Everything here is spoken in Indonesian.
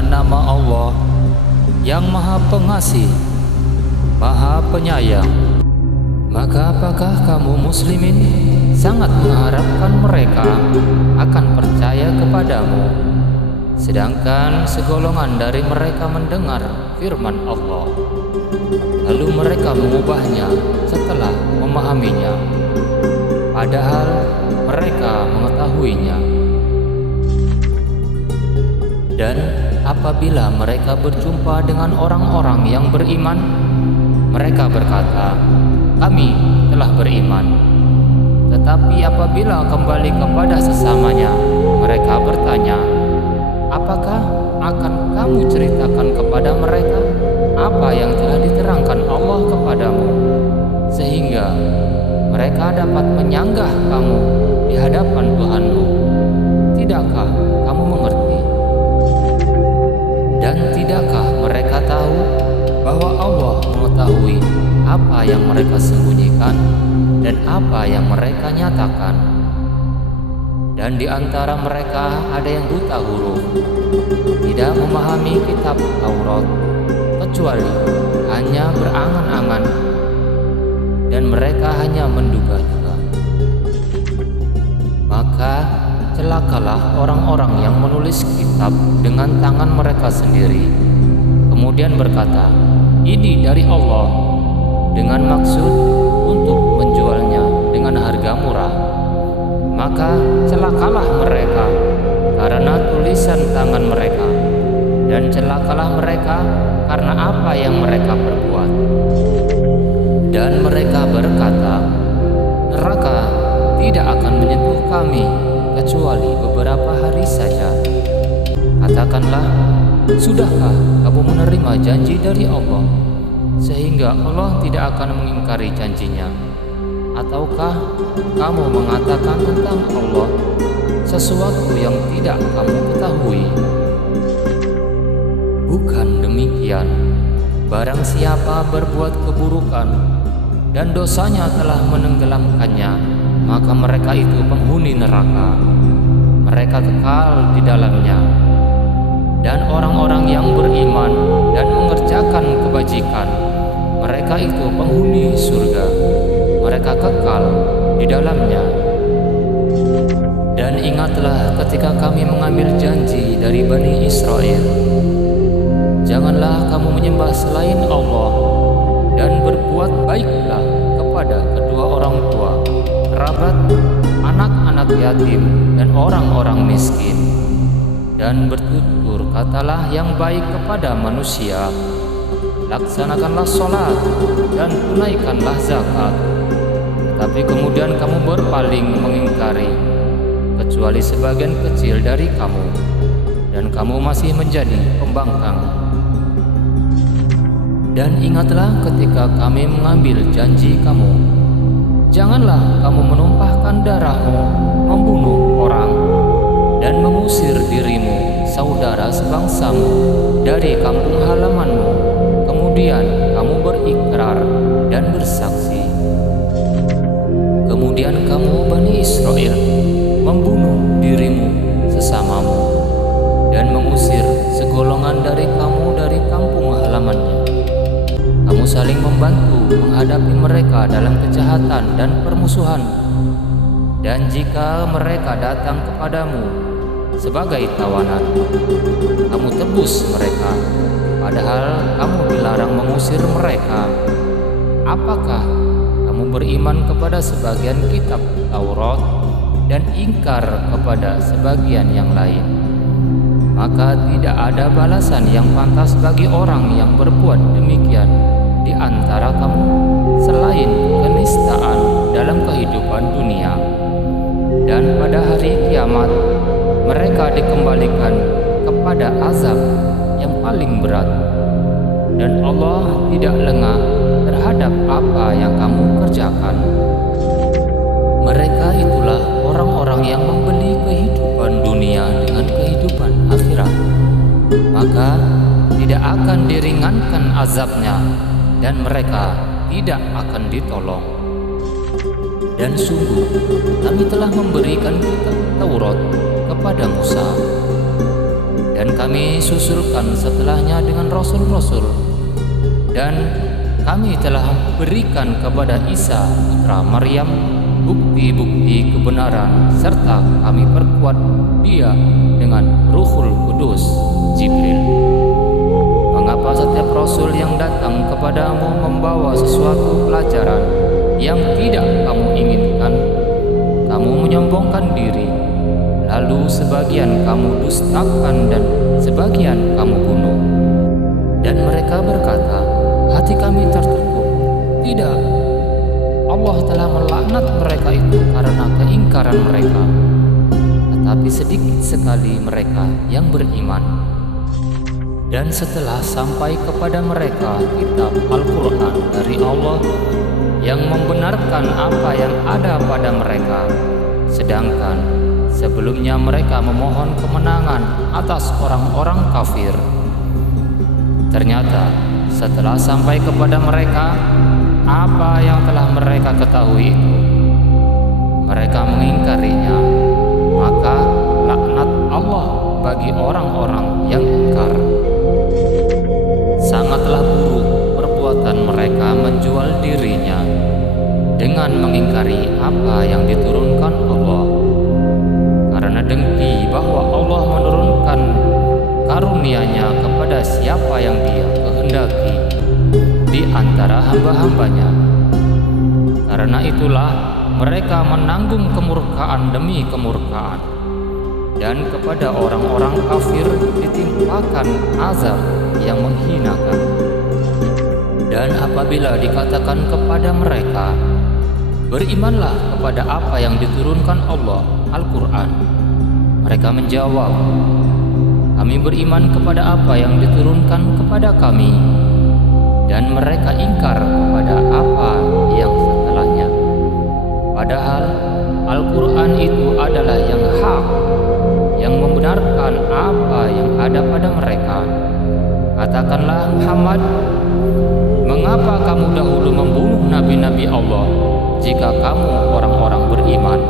dengan nama Allah yang Maha Pengasih, Maha Penyayang. Maka apakah kamu muslimin sangat mengharapkan mereka akan percaya kepadamu, sedangkan segolongan dari mereka mendengar firman Allah, lalu mereka mengubahnya setelah memahaminya, padahal mereka mengetahuinya. Dan apabila mereka berjumpa dengan orang-orang yang beriman, mereka berkata, "Kami telah beriman." Tetapi apabila kembali kepada sesamanya, mereka bertanya, "Apakah akan kamu ceritakan kepada mereka apa yang telah diterangkan Allah kepadamu, sehingga mereka dapat menyanggah kamu di hadapan Tuhanmu? Tidakkah kamu mengerti? Dan tidakkah mereka tahu bahwa Allah mengetahui apa yang mereka sembunyikan dan apa yang mereka nyatakan? Dan di antara mereka ada yang buta huruf, tidak memahami kitab Taurat, kecuali hanya berangan-angan, dan mereka hanya menduga-duga. Maka celakalah orang-orang yang menulis kitab dengan tangan mereka sendiri, kemudian berkata, "Ini dari Allah," dengan maksud untuk menjualnya dengan harga murah. Maka celakalah mereka karena tulisan tangan mereka, dan celakalah mereka karena apa yang mereka perbuat. Dan mereka berkata, "Neraka tidak akan menyentuh kami kecuali beberapa hari saja." Katakanlah, sudahkah kamu menerima janji dari Allah, sehingga Allah tidak akan mengingkari janjinya? Ataukah kamu mengatakan tentang Allah sesuatu yang tidak kamu ketahui? Bukan demikian. Barang siapa berbuat keburukan dan dosanya telah menenggelamkannya, maka mereka itu penghuni neraka. Mereka kekal di dalamnya. Dan orang-orang yang beriman dan mengerjakan kebajikan, mereka itu penghuni surga. Mereka kekal di dalamnya. Dan ingatlah ketika kami mengambil janji dari Bani Israel, janganlah kamu menyembah selain Allah, dan berbuat baiklah kepada kedua orang tua, kerabat, anak-anak yatim, dan orang-orang miskin. Dan bertutur katalah yang baik kepada manusia. Laksanakanlah sholat dan tunaikanlah zakat. Tetapi kemudian kamu berpaling mengingkari, kecuali sebagian kecil dari kamu, dan kamu masih menjadi pembangkang. Dan ingatlah ketika kami mengambil janji kamu, janganlah kamu menumpahkan darahmu, membunuh orang, dan mengusir dirimu, saudara sebangsamu, dari kampung halamanmu. Kemudian kamu berikrar dan bersaksi. Kemudian kamu, Bani Israel, membunuh dirimu sesamamu, dan mengusir segolongan dari kamu dari kampung halamannya. Kamu saling membantu menghadapi mereka dalam kejahatan dan permusuhan. Dan jika mereka datang kepadamu sebagai tawanan, kamu tebus mereka, padahal kamu dilarang mengusir mereka. Apakah kamu beriman kepada sebagian kitab Taurat dan ingkar kepada sebagian yang lain? Maka tidak ada balasan yang pantas bagi orang yang berbuat demikian di antara kamu selain kenistaan dalam kehidupan dunia. Dan pada hari kiamat mereka dikembalikan kepada azab yang paling berat, dan Allah tidak lengah terhadap apa yang kamu kerjakan. Mereka itulah orang-orang yang membeli kehidupan dunia dengan kehidupan akhirat, maka tidak akan diringankan azabnya, dan mereka tidak akan ditolong. Dan sungguh kami telah memberikan kitab Taurat kepada Musa, dan kami susulkan setelahnya dengan rasul-rasul, dan kami telah berikan kepada Isa putra Maryam bukti-bukti kebenaran, serta kami perkuat dia dengan Ruhul Kudus, Jibril. Mengapa setiap rasul yang datang kepadamu membawa sesuatu pelajaran yang tidak kamu inginkan? Kamu menyombongkan diri, lalu sebagian kamu dustakan dan sebagian kamu bunuh. Dan mereka berkata, hati kami tertutup. Tidak, Allah telah melaknat mereka itu karena keingkaran mereka. Tetapi sedikit sekali mereka yang beriman. Dan setelah sampai kepada mereka kitab Al-Quran dari Allah yang membenarkan apa yang ada pada mereka, sedangkan sebelumnya mereka memohon kemenangan atas orang-orang kafir, ternyata setelah sampai kepada mereka apa yang telah mereka ketahui itu, mereka mengingkarinya. Maka laknat Allah bagi orang-orang yang ingkar. Sangatlah buruk perbuatan mereka menjual dirinya dengan mengingkari apa yang diturunkan Allah, karena dengki bahwa Allah menurunkan karunia-Nya kepada siapa yang Dia kehendaki di antara hamba-hambanya. Karena itulah mereka menanggung kemurkaan demi kemurkaan, dan kepada orang-orang kafir ditimpakan azab yang menghinakan. Dan apabila dikatakan kepada mereka, berimanlah kepada apa yang diturunkan Allah, Al-Quran, mereka menjawab, kami beriman kepada apa yang diturunkan kepada kami, dan mereka ingkar kepada apa yang setelahnya. Padahal Al-Quran itu adalah yang hak, yang membenarkan apa yang ada pada mereka. Katakanlah Muhammad, mengapa kamu dahulu membunuh nabi-nabi Allah jika kamu orang-orang beriman?